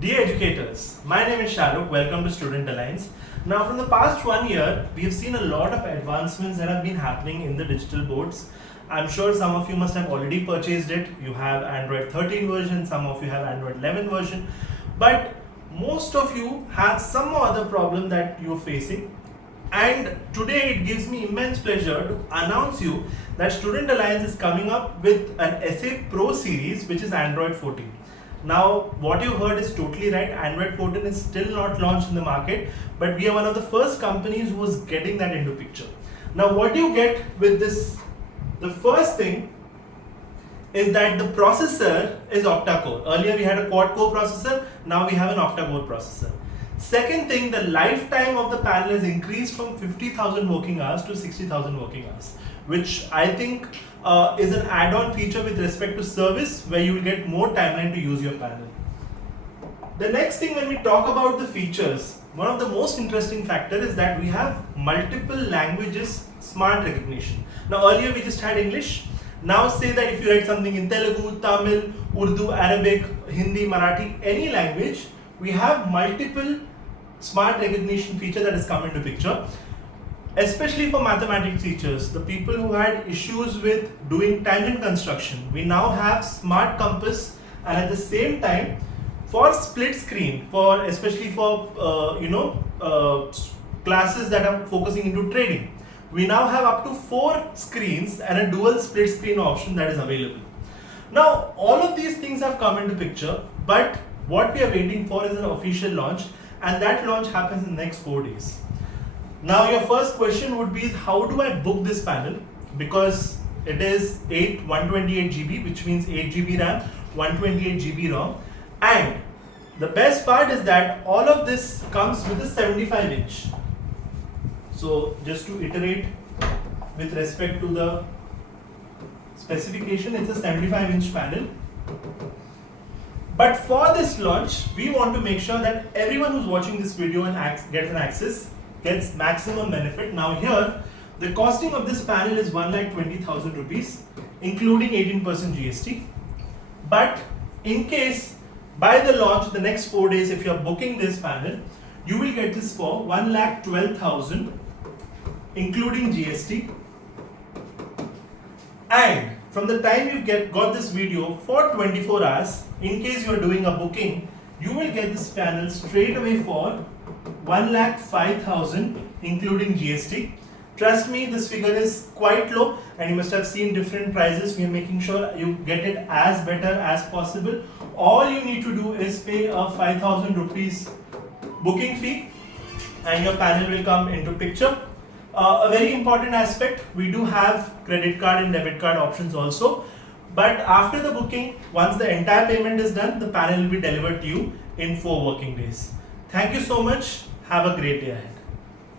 Dear educators, my name is Shahrukh. Welcome to Student Alliance. Now, from the past 1 year, we have seen a lot of advancements that have been happening in the digital boards. I'm sure some of you must have already purchased it. You have Android 13 version, some of you have Android 11 version, but most of you have some other problem that you're facing. And today it gives me immense pleasure to announce you that Student Alliance is coming up with an Essay Pro series, which is Android 14. Now, what you heard is totally right. Android 14 is still not launched in the market, but we are one of the first companies who is getting that into picture. Now, what you get with this, the first thing is that the processor is octa-core. Earlier we had a quad-core processor, now we have an octa-core processor. Second thing, the lifetime of the panel is increased from 50,000 working hours to 60,000 working hours, which I think is an add-on feature with respect to service, where you will get more timeline to use your panel. The next thing, when we talk about the features, one of the most interesting factor is that we have multiple languages smart recognition. Now earlier we just had English. Now say that if you write something in Telugu, Tamil, Urdu, Arabic, Hindi, Marathi, any language, we have multiple smart recognition feature that has come into picture. Especially for mathematics teachers, the people who had issues with doing tangent construction, we now have smart compass, and at the same time for split screen, for especially for classes that are focusing into trading, we now have up to 4 screens and a dual split screen option that is available. Now all of these things have come into picture, but what we are waiting for is an official launch, and that launch happens in the next 4 days. Now your first question would be, how do I book this panel? Because it is 128 GB, which means 8 GB RAM, 128 GB ROM, and the best part is that all of this comes with a 75 inch. So just to iterate with respect to the specification, it's a 75 inch panel. But for this launch, we want to make sure that everyone who's watching this video and gets an access, gets maximum benefit. Now here, the costing of this panel is 1,20,000 rupees, including 18% GST. But in case by the launch, the next 4 days, if you are booking this panel, you will get this for 1,12,000, including GST. And from the time you got this video for 24 hours, in case you are doing a booking, you will get this panel straight away for 1,05,000, including GST. Trust me, this figure is quite low, and you must have seen different prices. We are making sure you get it as better as possible. All you need to do is pay a 5,000 rupees booking fee, and your panel will come into picture. A very important aspect, we do have credit card and debit card options also. But after the booking, once the entire payment is done, the panel will be delivered to you in 4 working days. Thank you so much. Have a great day ahead.